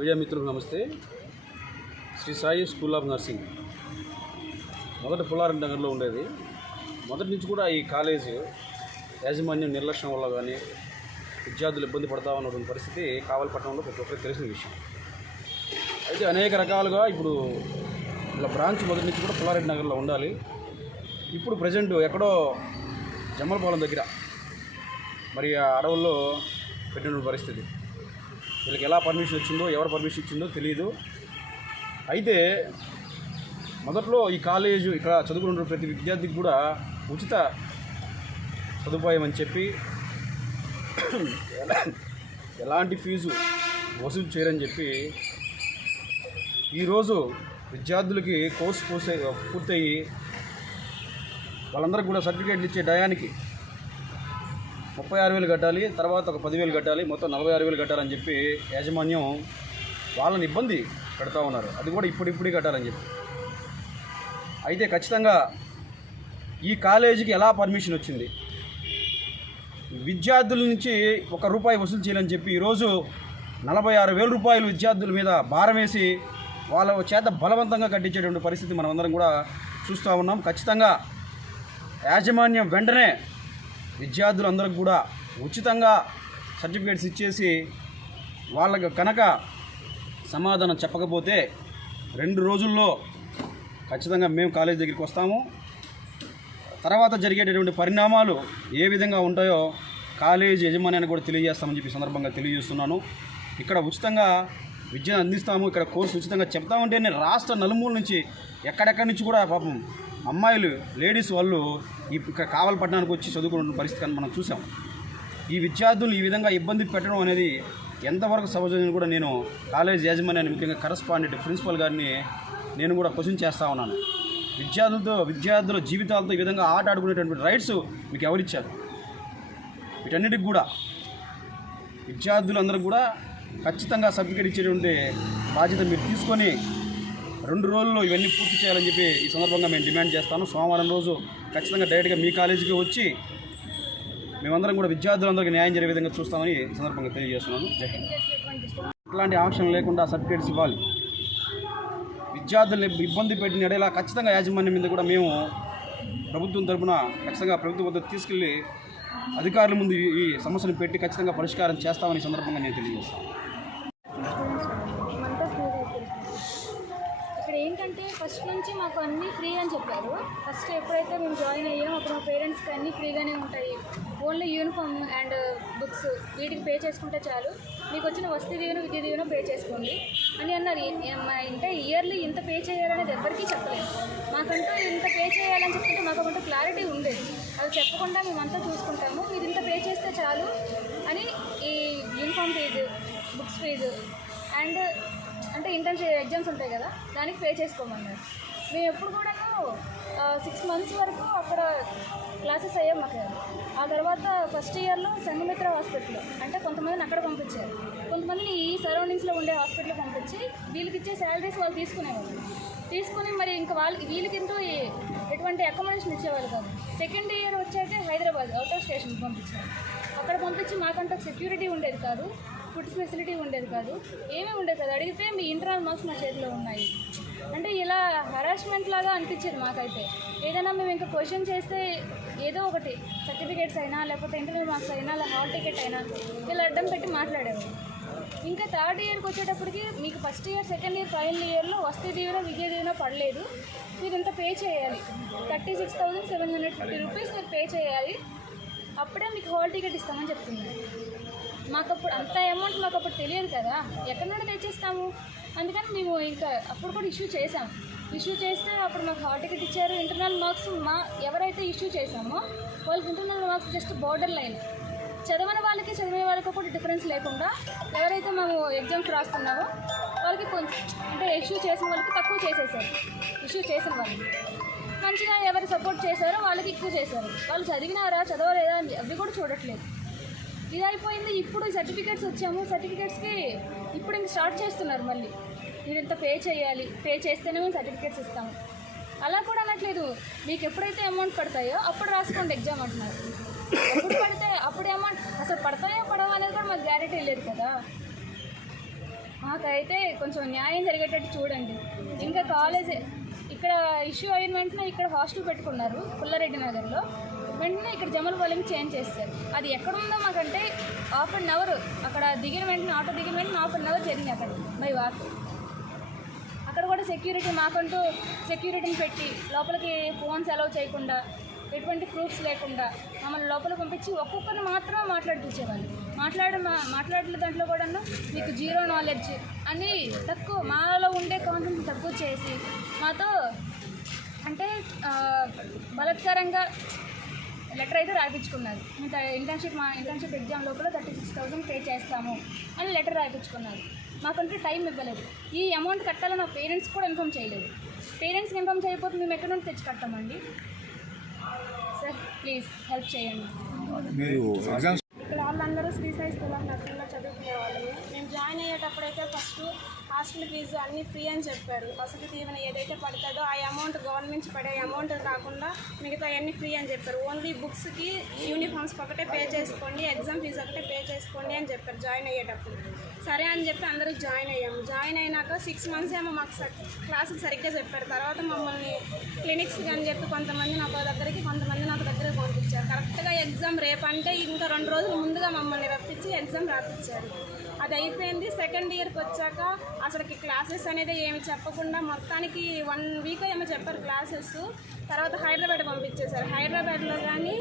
Media మిత్రులకు నమస్తే. Shri Sai school of nursing. మొదట పుల్లారెడ్డి నగర్లో ఉండేది. మొదటి నుంచి కూడా ఈ కాలేజ్ యాజమాన్యం నిర్లక్ష్యం వల్ల కానీ విద్యార్థులు ఇబ్బంది పడతా ఉన్నటువంటి పరిస్థితి కావలపట్నంలో ప్రతి ఒక్కరికి తెలిసిన విషయం. అయితే అనేక రకాలుగా ఇప్పుడు ఇలా బ్రాంచ్ మొదటి నుంచి కూడా పుల్లారెడ్డి నగర్లో ఉండాలి. ఇప్పుడు ప్రజెంట్ ఎక్కడో జమ్మలపాలెం దగ్గర మరి ఆ అడవుల్లో పెట్టిన పరిస్థితి. వీళ్ళకి ఎలా పర్మిషన్ వచ్చిందో ఎవరు పర్మిషన్ ఇచ్చిందో తెలియదు అయితే మొదట్లో ఈ కాలేజు ఇక్కడ చదువుకున్న ప్రతి విద్యార్థికి కూడా ఉచిత సదుపాయం అని చెప్పి ఎలా- ఎలాంటి ఫీజు వసూలు చేయరని చెప్పి ఈరోజు విద్యార్థులకి కోర్సు పూర్తి పూర్తయి వాళ్ళందరికీ కూడా సర్టిఫికేట్లు ఇచ్చే టయానికి ముప్పై ఆరు వేలు కట్టాలి తర్వాత ఒక పదివేలు కట్టాలి మొత్తం నలభై ఆరు వేలు కట్టాలని చెప్పి యాజమాన్యం వాళ్ళని ఇబ్బంది పెడతా ఉన్నారు. అది కూడా ఇప్పుడిప్పుడే కట్టాలని చెప్పి. అయితే ఖచ్చితంగా ఈ కాలేజీకి ఎలా పర్మిషన్ వచ్చింది? విద్యార్థుల నుంచి ఒక రూపాయి వసూలు చేయాలని చెప్పి ఈరోజు నలభై ఆరు వేల రూపాయలు విద్యార్థుల మీద భారం వేసి వాళ్ళ చేత బలవంతంగా కట్టించేటువంటి పరిస్థితి మనం అందరం కూడా చూస్తూ ఉన్నాం. ఖచ్చితంగా యాజమాన్యం వెంటనే విద్యార్థులందరికి కూడా ఉచితంగా సర్టిఫికేట్స్ ఇచ్చేసి వాళ్ళకు కనుక సమాధానం చెప్పకపోతే రెండు రోజుల్లో ఖచ్చితంగా మేము కాలేజ్ దగ్గరికి వస్తాము. తర్వాత జరిగేటటువంటి పరిణామాలు ఏ విధంగా ఉంటాయో కాలేజ్ యజమాని కూడా తెలియజేస్తామని చెప్పి సందర్భంగా తెలియజేస్తున్నాను. ఇక్కడ ఉచితంగా విద్యను అందిస్తాము. ఇక్కడ కోర్సు ఉచితంగా చెప్తామంటేనే రాష్ట్ర నలుమూల నుంచి ఎక్కడెక్కడి నుంచి కూడా పాపం అమ్మాయిలు లేడీస్ వాళ్ళు ఇక్కడ కావలపట్నానికి వచ్చి చదువుకున్న పరిస్థితి కానీ మనం చూసాం. ఈ విద్యార్థులు ఈ విధంగా ఇబ్బంది పెట్టడం అనేది ఎంతవరకు సహజమని కూడా నేను కాలేజ్ యాజమాన్యాన్ని ముఖ్యంగా కరస్పాండెంట్ ప్రిన్సిపల్ గారిని నేను కూడా క్వశ్చన్ చేస్తూ ఉన్నాను. విద్యార్థులతో విద్యార్థుల జీవితాలతో ఈ విధంగా ఆట ఆడుకునేటటువంటి రైట్స్ మీకు ఎవరిచ్చారు? వీటన్నిటికి కూడా విద్యార్థులందరూ కూడా ఖచ్చితంగా సర్టిఫికేట్ ఇచ్చేటువంటి బాధ్యత మీరు తీసుకొని రెండు రోజుల్లో ఇవన్నీ పూర్తి చేయాలని చెప్పి ఈ సందర్భంగా మేము డిమాండ్ చేస్తాను. సోమవారం రోజు ఖచ్చితంగా డైరెక్ట్గా మీ కాలేజీకి వచ్చి మేమందరం కూడా విద్యార్థులందరికీ న్యాయం జరిగే విధంగా చూస్తామని ఈ సందర్భంగా తెలియజేస్తున్నాను. ఇట్లాంటి ఆంక్షలు లేకుండా సర్టిఫికేట్స్ ఇవ్వాలి. విద్యార్థుల్ని ఇబ్బంది పెట్టిన ఎడేలా ఖచ్చితంగా యాజమాన్యం మీద కూడా మేము ప్రభుత్వం తరఫున ఖచ్చితంగా ప్రభుత్వం వద్ద తీసుకెళ్ళి అధికారుల ముందు ఈ- ఈ సమస్యను పెట్టి ఖచ్చితంగా పరిష్కారం చేస్తామని ఈ సందర్భంగా నేను తెలియజేస్తాను. ఫస్ట్ నుంచి మాకు అన్నీ ఫ్రీ అని చెప్పారు. ఫస్ట్ ఎప్పుడైతే మేము జాయిన్ అయ్యాము అప్పుడు మా పేరెంట్స్కి అన్నీ ఫ్రీగానే ఉంటాయి. ఓన్లీ యూనిఫామ్ అండ్ బుక్స్ వీటికి పే చేసుకుంటే చాలు. మీకు వచ్చిన వస్తు దీవెన విద్య దీవెన పే చేసుకోండి. అని అన్నారు. అంటే మా ఇయర్లీ ఇంత పే చేయాలనేది ఎవరికీ చెప్పలేదు. మాకంటూ ఇంత పే చేయాలని చెప్తుంటే మాకు ఒకటి క్లారిటీ ఉండేది. అది చెప్పకుండా మేమంతా చూసుకుంటాము. మీరు ఇంత పే చేస్తే చాలు అని ఈ uniform fees books fees and అంటే ఇంటర్న్షిప్ ఎగ్జామ్స్ ఉంటాయి కదా దానికి పే చేసుకోమన్నారు. మేము ఎప్పుడు కూడా సిక్స్ మంత్స్ వరకు అక్కడ క్లాసెస్ అయ్యాం మాకు. ఆ తర్వాత ఫస్ట్ ఇయర్లో సంఘమిత్ర హాస్పిటల్ అంటే కొంతమందిని అక్కడ పంపించారు. కొంతమందిని ఈ సరౌండింగ్స్లో ఉండే హాస్పిటల్ పంపించి వీళ్ళకి ఇచ్చే శాలరీస్ వాళ్ళు తీసుకునేవాళ్ళు. తీసుకుని మరి ఇంకా వాళ్ళకి వీళ్ళకింటూ ఎటువంటి అకామిడేషన్ ఇచ్చేవాళ్ళు కాదు. సెకండ్ ఇయర్ వచ్చాక హైదరాబాద్ అవుట్ ఆఫ్ స్టేషన్ పంపించారు. అక్కడ పంపించి మాకంటే సెక్యూరిటీ ఉండేది కాదు. ఫుడ్ ఫెసిలిటీ ఉండేది కాదు. ఏమీ ఉండేది కాదు. అడిగితే మీ ఇంటర్ మార్క్స్ మా చేతిలో ఉన్నాయి. అంటే ఇలా హరాస్మెంట్ లాగా అనిపించేది మాకైతే. ఏదైనా మేము ఇంకా క్వశ్చన్ చేస్తే ఏదో ఒకటి సర్టిఫికేట్స్ అయినా లేకపోతే ఇంటర్నల్ మార్క్స్ అయినా అలా హాల్ టికెట్ అయినా ఇలా అడ్డం పెట్టి మాట్లాడేవారు. ఇంకా థర్డ్ ఇయర్కి వచ్చేటప్పటికి మీకు first year second year final ఇయర్లో వస్తే దీవెన విద్య దీవెన పడలేదు. మీరు ఇంత పే చేయాలి. Thirty six thousand seven hundred fifty rupees మీరు పే చేయాలి. అప్పుడే మీకు హాల్ టికెట్ ఇస్తామని చెప్తున్నారు. మాకు అప్పుడు అంత అమౌంట్ మాకు అప్పుడు తెలియదు కదా. ఎక్కడి నుండి తెచ్చేస్తాము? అందుకని మేము ఇంకా అప్పుడు కూడా ఇష్యూ చేసాం ఇష్యూ చేస్తే అప్పుడు మాకు హాల్ టికెట్ ఇచ్చారు. ఇంటర్నల్ మార్క్స్ మా ఎవరైతే ఇష్యూ చేసామో వాళ్ళకి internal marks just border line చదవని వాళ్ళకి చదివే వాళ్ళకి కూడా డిఫరెన్స్ లేకుండా ఎవరైతే మేము ఎగ్జామ్స్ రాస్తున్నామో వాళ్ళకి కొంచెం అంటే ఇష్యూ చేసిన వాళ్ళకి తక్కువ చేసేసారు. ఇష్యూ చేసిన వాళ్ళకి. మంచిగా ఎవరు సపోర్ట్ చేశారో వాళ్ళకి ఎక్కువ చేశారు. వాళ్ళు చదివినారా చదవలేదా అని అవి కూడా చూడట్లేదు. ఇది అయిపోయింది ఇప్పుడు సర్టిఫికేట్స్ వచ్చాము. సర్టిఫికేట్స్కి ఇప్పుడు ఇంక స్టార్ట్ చేస్తున్నారు మళ్ళీ. మీరు ఇంత పే చేయాలి. పే చేస్తేనే మేము సర్టిఫికేట్స్ ఇస్తాము. అలా కూడా అనట్లేదు. మీకు ఎప్పుడైతే అమౌంట్ పడతాయో అప్పుడు రాసుకోండి ఎగ్జామ్ అంటున్నారు. ఎప్పుడు పడితే అప్పుడు అమౌంట్ అసలు పడతాయో పడవ అనేది కూడా మాకు గ్యారెంటీ లేదు కదా. మాకైతే కొంచెం న్యాయం జరిగేటట్టు చూడండి. ఇంకా కాలేజ్ ఇక్కడ ఇష్యూ అయిన వెంటనే ఇక్కడ హాస్టల్ పెట్టుకున్నారు పుల్లారెడ్డి నగర్లో. వెంటనే ఇక్కడ జమలపాలెం చేంజ్ చేస్తారు. అది ఎక్కడ ఉందో మాకంటే హాఫ్ అన్ అవర్ అక్కడ దిగిన వెంటనే ఆటో దిగిన వెంటనే హాఫ్ అన్ అవర్ జరిగింది అక్కడ. బై వాక్ అక్కడ కూడా సెక్యూరిటీ మాకంటూ సెక్యూరిటీని పెట్టి లోపలికి ఫోన్స్ అలౌ చేయకుండా ఎటువంటి ప్రూఫ్స్ లేకుండా మమ్మల్ని లోపల పంపించి ఒక్కొక్కరిని మాత్రమే మాట్లాడిపించేవాళ్ళు మాట్లాడ మాట్లాడిన దాంట్లో కూడా మీకు జీరో నాలెడ్జ్ అని తక్కువ మాలో ఉండే కాన్ఫిడెన్స్ తక్కువ చేసి మాతో అంటే బలత్కారంగా లెటర్ అయితే రాయించుకున్నారు. ఇంటర్న్షిప్ మా ఇంటర్న్షిప్ ఎగ్జామ్ లోపల థర్టీ సిక్స్ థౌసండ్ పే చేస్తాము అని లెటర్ రాయించుకున్నారు. మాకంటూ టైం ఇవ్వలేదు. ఈ అమౌంట్ కట్టాలని మా పేరెంట్స్ కూడా ఇన్ఫామ్ చేయలేదు. పేరెంట్స్కి ఇన్ఫామ్ చేయకపోతే మేము ఎక్కడ నుండి తెచ్చి కట్టామండి? సార్ ప్లీజ్ హెల్ప్ చేయండి. మీరు ఎగ్జామ్స్ స్కూల్ ఆఫ్ నర్సింగ్లో చదువుకునే వాళ్ళు మేము జాయిన్ అయ్యేటప్పుడైతే ఫస్ట్ హాస్టల్ ఫీజు అన్నీ ఫ్రీ అని చెప్పారు. వసతి దీవెన ఏదైతే పడుతుందో ఆ అమౌంట్ గవర్నమెంట్ పడే అమౌంట్ కాకుండా మిగతా అన్నీ ఫ్రీ అని చెప్పారు. ఓన్లీ బుక్స్కి యూనిఫామ్స్ ఒకటే పే చేసుకోండి ఎగ్జామ్ ఫీజు ఒకటే పే చేసుకోండి అని చెప్పారు జాయిన్ అయ్యేటప్పుడు. సరే అని చెప్పి అందరూ జాయిన్ అయ్యాము. జాయిన్ అయినాక సిక్స్ మంత్స్ ఏమో మాకు క్లాసులు సరిగ్గా చెప్పారు. తర్వాత మమ్మల్ని క్లినిక్స్కి అని చెప్పి కొంతమంది నాకు దగ్గరికి కొంతమంది నాకు దగ్గరికి పంపించారు. కరెక్ట్గా ఎగ్జామ్ రేపంటే ఇంకా రెండు రోజులు ముందుగా మమ్మల్ని రప్పించి ఎగ్జామ్ రాపించారు అది అయిపోయింది. సెకండ్ ఇయర్కి వచ్చాక అసలుకి క్లాసెస్ అనేది ఏమి చెప్పకుండా మొత్తానికి వన్ వీక్ ఏమో చెప్పారు క్లాసెస్ తర్వాత హైదరాబాద్ పంపించేశారు. హైదరాబాద్లో కానీ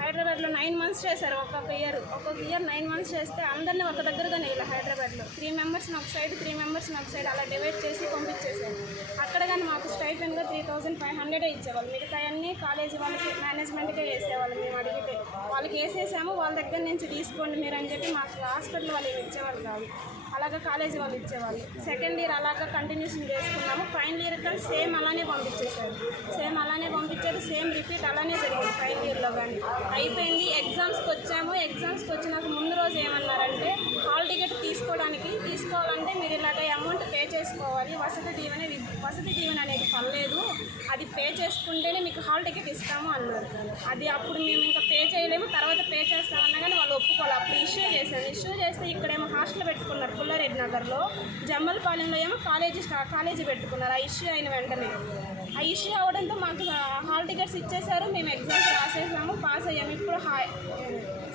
హైదరాబాద్లో నైన్ మంత్స్ చేశారు ఒక్కొక్క ఇయర్ ఒక్కొక్క ఇయర్ నైన్ మంత్స్ చేస్తే అందరినీ ఒక దగ్గరగానే ఇలా హైదరాబాద్లో. త్రీ మెంబర్స్ని ఒక సైడ్ త్రీ మెంబర్స్ని ఒక సైడ్ అలా డివైడ్ చేసి పంపించేశారు. అక్కడ కానీ మాకు స్టైఫెన్గా త్రీ థౌసండ్ ఫైవ్ హండ్రెడే ఇచ్చేవాళ్ళు. మిగతా అన్నీ కాలేజీ వాళ్ళకి మేనేజ్మెంట్కే వేసేవాళ్ళు. మేము అడిగితే వాళ్ళకి వేసేసాము. వాళ్ళ దగ్గర నుంచి తీసుకోండి మీరు అని చెప్పి మాకు హాస్పిటల్ వాళ్ళు ఇచ్చేవాళ్ళు ఇచ్చేవాళ్ళు కాదు. అలాగా కాలేజీ వాళ్ళు ఇచ్చేవాళ్ళు. సెకండ్ ఇయర్ అలాగా కంటిన్యూషన్ చేసుకున్నాము. ఫైనల్ ఇయర్ కానీ సేమ్ అలానే పంపించేశారు. సేమ్ అలానే పంపించారు సేమ్ రిపీట్ అలానే జరిగింది. ఫైనల్ ఇయర్లో కానీ. అయిపోయింది. ఎగ్జామ్స్కి వచ్చాము. ఎగ్జామ్స్కి వచ్చినాక ముందు రోజు ఏమైనా హాల్ టికెట్ తీసుకోవడానికి తీసుకోవాలంటే మీరు ఇలాగ అమౌంట్ పే చేసుకోవాలి వసతి దీవెన వి- వసతి దీవెన అనేది పర్లేదు. అది పే చేసుకుంటేనే మీకు హాల్ టికెట్ ఇస్తాము అన్నారు. అది అప్పుడు మేము ఇంకా పే చేయలేము. తర్వాత పే చేస్తామన్నా కానీ వాళ్ళు ఒప్పుకోవాలి. అప్పుడు ఇష్యూ చేశారు ఇష్యూ చేస్తే ఇక్కడేమో హాస్టల్ పెట్టుకున్నారు పుల్లారెడ్డి నగర్లో. జమ్మలపాలెంలో ఏమో కాలేజీ కాలేజీ పెట్టుకున్నారు. ఆ ఇష్యూ అయిన వెంటనే. ఆ ఇష్యూ అవడంతో మాకు హాల్ టికెట్స్ ఇచ్చేసారు మేము ఎగ్జామ్స్ రాసేసాము. పాస్ అయ్యాము. ఇప్పుడు హాయ్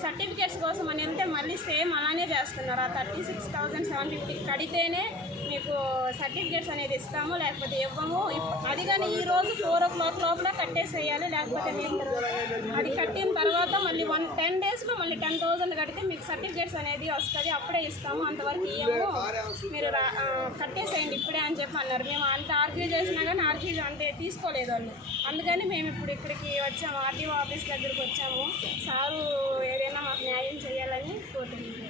సర్టిఫికేట్స్ కోసం అని అంటే మళ్ళీ సేమ్ అలానే చేస్తున్నారు. ఆ thirty six thousand seven fifty కడితేనే మీకు సర్టిఫికేట్స్ అనేది ఇస్తాము లేకపోతే ఇవ్వము. అది కానీ ఈ రోజు ఫోర్ ఓ క్లాక్ లోపల కట్టేసేయాలి లేకపోతే మేము అది కట్టిన తర్వాత మళ్ళీ వన్ టెన్ డేస్లో మళ్ళీ టెన్ థౌసండ్ కడితే మీకు సర్టిఫికేట్స్ అనేది వస్తుంది. అప్పుడే ఇస్తాము అంతవరకు ఇవ్వము మీరు రా- కట్టేసేయండి ఇప్పుడే అని చెప్పి అన్నారు. మేము అంత ఆర్గ్యూ చేసినా కానీ ఆర్గ్యూ అంటే తీసుకోలేదు వాళ్ళు. అందుకని మేము ఇప్పుడు ఇక్కడికి వచ్చాము ఆర్టీఓ ఆఫీస్ దగ్గరికి వచ్చాము. సారు న్యాయం చేయాలని కోరుతున్నాను.